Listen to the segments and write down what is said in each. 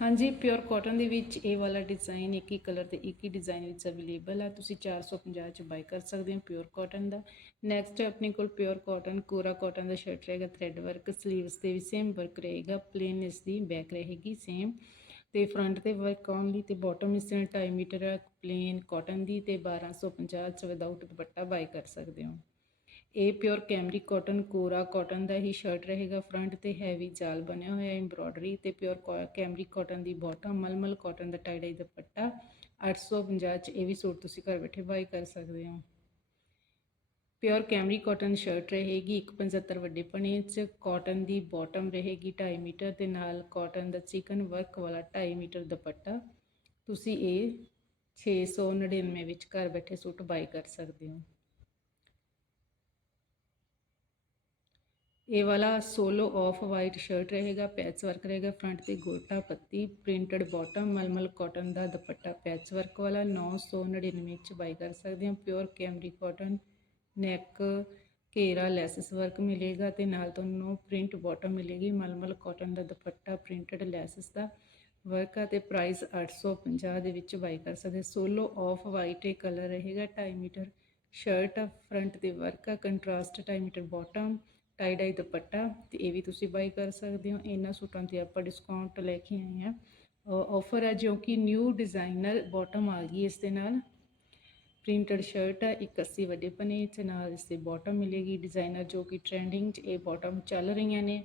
ਹਾਂਜੀ pure cotton ਦੇ ਵਿੱਚ ਇਹ ਵਾਲਾ ਡਿਜ਼ਾਈਨ ਇੱਕ ਹੀ ਕਲਰ ਤੇ ਇੱਕ ਹੀ ਡਿਜ਼ਾਈਨ ਵਿੱਚ ਅਵੇਲੇਬਲ ਆ। ਤੁਸੀਂ 450 ਚ ਬਾਈ ਕਰ ਸਕਦੇ ਹੋ ਪਿਓਰ ਕਾਟਨ ਦਾ। ਨੈਕਸਟ ਆਪਣੇ ਕੋਲ ਪਿਓਰ ਕਾਟਨ ਕੋਰਾ ਕਾਟਨ ਦਾ ਸ਼ਰਟ ਰਹੇਗਾ ਥ੍ਰੈਡ ਵਰਕ ਸਲੀਵਸ ਤੇ ਵੀ ਸੇਮ ਵਰਕ ਰਹੇਗਾ ਪਲੇਨ ਇਸ ਦੀ ਬੈਕ ਰਹੇਗੀ ਸੇਮ ਤੇ ਫਰੰਟ ਤੇ ਵਰਕ ਓਨਲੀ ਤੇ ਬਾਟਮ ਇਸ ਤਰ੍ਹਾਂ 2.5 ਮੀਟਰ ਪਲੇਨ ਕਾਟਨ ਦੀ ਤੇ 1250 ਚ ਵਿਦਆਊਟ ਦੁਪੱਟਾ ਬਾਈ ਕਰ ਸਕਦੇ ਹੋ। ਇਹ ਪਿਓਰ ਕੈਮਰੀ ਕਾਟਨ ਕੋਰਾ ਕਾਟਨ ਦਾ ਹੀ ਸ਼ਰਟ ਰਹੇਗਾ। ਫਰੰਟ ਤੇ ਹੈਵੀ ਜਾਲ ਬਣਿਆ ਹੋਇਆ ਐਮਬ੍ਰੋਇਡਰੀ ਤੇ ਪਿਓਰ ਕੈਮਰੀ ਕਾਟਨ ਦੀ ਬਾਟਮ, ਮਲਮਲ ਕਾਟਨ ਦਾ ਟਾਈ ਡਾਈ ਦੁਪੱਟਾ 850 ਚ ਇਹ ਵੀ ਸੂਟ ਤੁਸੀਂ ਘਰ ਬੈਠੇ ਬਾਈ ਕਰ ਸਕਦੇ ਹੋ। ਪਿਓਰ ਕੈਮਰੀ ਕਾਟਨ ਸ਼ਰਟ ਰਹੇਗੀ 175 ਵੱਡੇ ਪਣੇ ਚ, ਕਾਟਨ ਦੀ ਬਾਟਮ ਰਹੇਗੀ 2.5 ਮੀਟਰ ਤੇ ਨਾਲ, ਕਾਟਨ ਦਾ ਚਿਕਨ ਵਰਕ ਵਾਲਾ 2.5 ਮੀਟਰ ਦੁਪੱਟਾ। ਤੁਸੀਂ ਇਹ 699 ਵਿੱਚ ਘਰ ਬੈਠੇ ਸੂਟ ਬਾਈ ਕਰ ਸਕਦੇ ਹੋ। ਇਹ ਵਾਲਾ ਸੋਲੋ ਆਫ ਵਾਈਟ ਸ਼ਰਟ ਰਹੇਗਾ ਪੈਚ ਵਰਕ ਰਹੇਗਾ ਫਰੰਟ ਤੇ ਗੋਟਾ, ਪੱਤੀ ਪ੍ਰਿੰਟਡ ਬਾਟਮ ਮਲਮਲ ਕਾਟਨ ਦਾ ਦੁਪੱਟਾ ਪੈਚ ਵਰਕ ਵਾਲਾ 999 'ਚ ਬਾਈ ਕਰ ਸਕਦੇ ਹਾਂ ਪਿਓਰ ਕੈਮਰੀ ਕਾਟਨ ਨੈਕ ਘੇਰਾ, ਲੈਸਸ ਵਰਕ ਮਿਲੇਗਾ ਤੇ ਨਾਲ ਤੁਹਾਨੂੰ ਪ੍ਰਿੰਟ ਬਾਟਮ ਮਿਲੇਗੀ, ਮਲਮਲ ਕਾਟਨ ਦਾ ਦੁਪੱਟਾ ਪ੍ਰਿੰਟਡ ਲੈਸਸ ਦਾ ਵਰਕ ਆ ਤੇ ਪ੍ਰਾਈਸ 850 ਦੇ ਵਿੱਚ ਬਾਈ ਕਰ ਸਕਦੇ ਸੋਲੋ ਆਫ ਵਾਈਟ ਇਹ ਕਲਰ ਰਹੇਗਾ 2.5 ਮੀਟਰ ਸ਼ਰਟ ਫਰੰਟ ਤੇ ਵਰਕ ਆ contrast 2.5 metre bottom tie dye dupatta ਤੇ ਇਹ ਵੀ ਤੁਸੀਂ ਬਾਈ ਕਰ ਸਕਦੇ ਹੋ। ਇਹਨਾਂ ਸੂਟਾਂ ਤੇ ਆਪਾਂ ਡਿਸਕਾਊਂਟ ਲੈ ਕੇ ਆਏ ਆ ਆਫਰ ਹੈ ਜੋ ਕਿ ਨਿਊ ਡਿਜ਼ਾਈਨਰ ਬਾਟਮ ਆ ਗਈ ਇਸ ਦੇ ਨਾਲ। ਪ੍ਰਿੰਟਡ ਸ਼ਰਟ ਹੈ 81 ਵੱਡੇ ਪਨੇ ਚ ਨਾਲ ਇਸ ਦੇ ਬਾਟਮ ਮਿਲੇਗੀ। ਡਿਜ਼ਾਈਨਰ ਜੋ ਕਿ ਟ੍ਰੈਂਡਿੰਗ ਚ ਇਹ ਬਾਟਮ ਚੱਲ ਰਹੀਆਂ ਨੇ।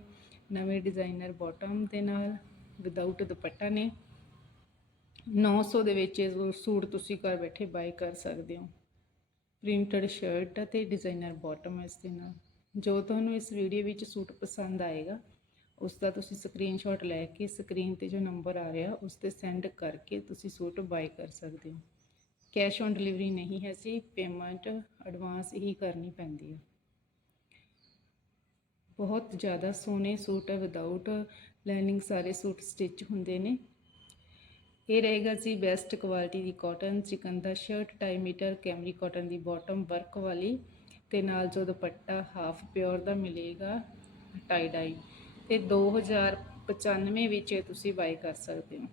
ਨਵੇਂ ਡਿਜ਼ਾਈਨਰ ਬਾਟਮ ਦੇ ਨਾਲ ਵਿਦਆਊਟ ਦੁਪੱਟਾ ਨੇ। 900 ਦੇ ਵਿੱਚ ਇਹ ਸੂਟ ਤੁਸੀਂ ਘਰ ਬੈਠੇ ਬਾਈ ਕਰ ਸਕਦੇ ਹੋ। ਪ੍ਰਿੰਟਡ ਸ਼ਰਟ ਅਤੇ ਡਿਜ਼ਾਈਨਰ ਬਾਟਮ ਇਸ ਦੇ ਨਾਲ। ਜੋ ਤੁਹਾਨੂੰ ਇਸ ਵੀਡੀਓ ਵਿੱਚ ਸੂਟ ਪਸੰਦ ਆਏਗਾ ਉਸ ਦਾ ਤੁਸੀਂ ਸਕਰੀਨਸ਼ਾਟ ਲੈ ਕੇ ਸਕਰੀਨ ਤੇ ਜੋ ਨੰਬਰ ਆ ਰਿਹਾ ਉਸ ਤੇ ਸੈਂਡ ਕਰਕੇ ਤੁਸੀਂ ਸੂਟ ਬਾਈ ਕਰ ਸਕਦੇ ਹੋ। ਕੈਸ਼ ਔਨ ਡਿਲੀਵਰੀ ਨਹੀਂ ਹੈ ਸੀ ਪੇਮੈਂਟ ਐਡਵਾਂਸ ਹੀ ਕਰਨੀ ਪੈਂਦੀ ਹੈ। ਬਹੁਤ ਜ਼ਿਆਦਾ ਸੋਹਣੇ ਸੂਟ ਹੈ ਵਿਦਆਊਟ ਲਾਈਨਿੰਗ ਸਾਰੇ ਸੂਟ ਸਟਿਚ ਹੁੰਦੇ ਨੇ। ਇਹ ਰਹੇਗਾ ਜੀ ਬੈਸਟ ਕੁਆਲਿਟੀ ਦੀ ਕਾਟਨ ਚਿਕਨ ਦਾ ਸ਼ਰਟ 2.5 ਮੀਟਰ ਕੈਮਰੀ ਕਾਟਨ ਦੀ ਬਾਟਮ ਵਰਕ ਵਾਲੀ। ਤੇ ਨਾਲ ਜੋ ਦੁਪੱਟਾ ਹਾਫ ਪਿਓਰ ਦਾ ਮਿਲੇਗਾ ਟਾਈ ਡਾਈ ਤੇ 2095 ਵਿੱਚ ਇਹ ਤੁਸੀਂ ਬਾਈ ਕਰ ਸਕਦੇ ਹੋ।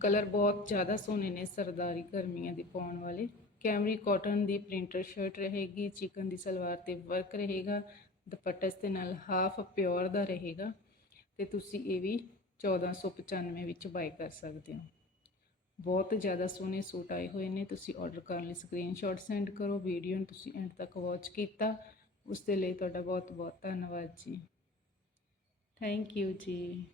ਕਲਰ ਬਹੁਤ ਜ਼ਿਆਦਾ ਸੋਹਣੇ ਨੇ ਸਰਦਾਰੀ ਗਰਮੀਆਂ ਦੇ ਪਾਉਣ ਵਾਲੇ। ਕੈਮਰੀ ਕਾਟਨ ਦੀ ਪ੍ਰਿੰਟਰ ਸ਼ਰਟ ਰਹੇਗੀ ਚਿਕਨ ਦੀ ਸਲਵਾਰ ਤੇ ਵਰਕ ਰਹੇਗਾ, ਦੁਪੱਟਾ ਇਸ ਦੇ ਨਾਲ ਹਾਫ ਪਿਓਰ ਦਾ ਰਹੇਗਾ, ਤੇ ਤੁਸੀਂ ਇਹ ਵੀ 1495 ਵਿੱਚ ਬਾਈ ਕਰ ਸਕਦੇ ਹੋ। ਬਹੁਤ ਜ਼ਿਆਦਾ ਸੋਹਣੇ ਸੂਟ ਆਏ ਹੋਏ ਨੇ, ਤੁਸੀਂ ਆਰਡਰ ਕਰਨ ਲਈ ਸਕਰੀਨਸ਼ਾਟ ਸੈਂਡ ਕਰੋ ਵੀਡੀਓ ਨੂੰ ਤੁਸੀਂ ਐਂਡ ਤੱਕ ਵਾਚ ਕੀਤਾ। ਉਸ ਦੇ ਲਈ ਤੁਹਾਡਾ ਬਹੁਤ ਬਹੁਤ ਧੰਨਵਾਦ ਜੀ। ਥੈਂਕ ਯੂ ਜੀ।